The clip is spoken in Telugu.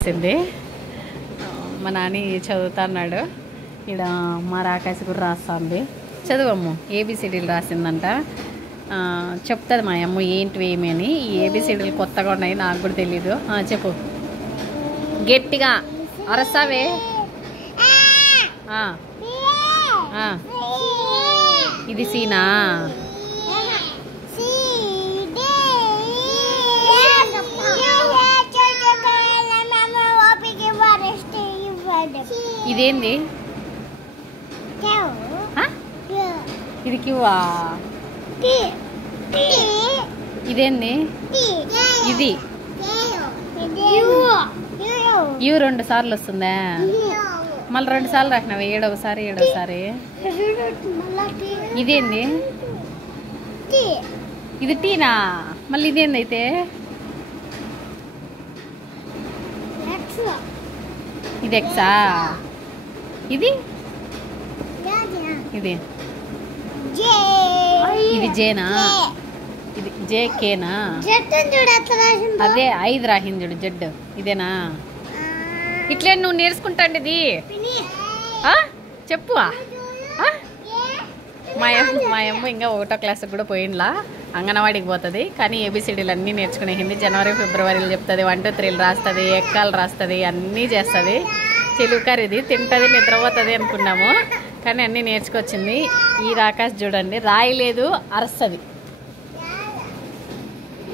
వచ్చింది. మా నాని చదువుతున్నాడు. ఇక్కడ మా రాకాశ కూడా రాస్తుంది. చదువమ్ము ఏబిసిడీలు రాసిందంట. చెప్తుంది మా అమ్మ ఏంటివి ఏమి అని. ఈ ఏబిసిడీలు కొత్తగా ఉన్నాయి, నాకు కూడా తెలీదు. చెప్పు గట్టిగా అరసావే. ఇది సీనా? ఇదేంది? ఇది క్యూవా? ఇదేంది? ఇది యూ 2 సార్లు వస్తుందా? మళ్ళీ 2 సార్లు రాసినావు. ఏడవసారి. ఇదేంది? ఇది టీనా? మళ్ళీ ఇదేంది అయితే? ఇది ఎక్సా? ఇది ఇది జేనా? ఇది జేకేనా? అదే 5 రాహింది చూడు జడ్డు. ఇదేనా? ఇట్లే నువ్వు నేర్చుకుంటాండి ఇది. చెప్పు. మా అమ్మ ఇంకా 1వ క్లాస్కి కూడా పోయిండ్లా, అంగన్వాడికి పోతుంది. కానీ ఏబిసిడీలు అన్నీ నేర్చుకునే హిందీ జనవరి ఫిబ్రవరిలో చెప్తుంది. 1 2 3 రాస్తుంది, ఎక్కాలు రాస్తుంది, అన్నీ చేస్తుంది. తెలుగు కర్రీది తింటుంది, నిద్రపోతుంది అనుకున్నాము. కానీ అన్నీ నేర్చుకొచ్చింది. ఈ రాకాశ్ చూడండి, రాయలేదు, అరుస్తుంది.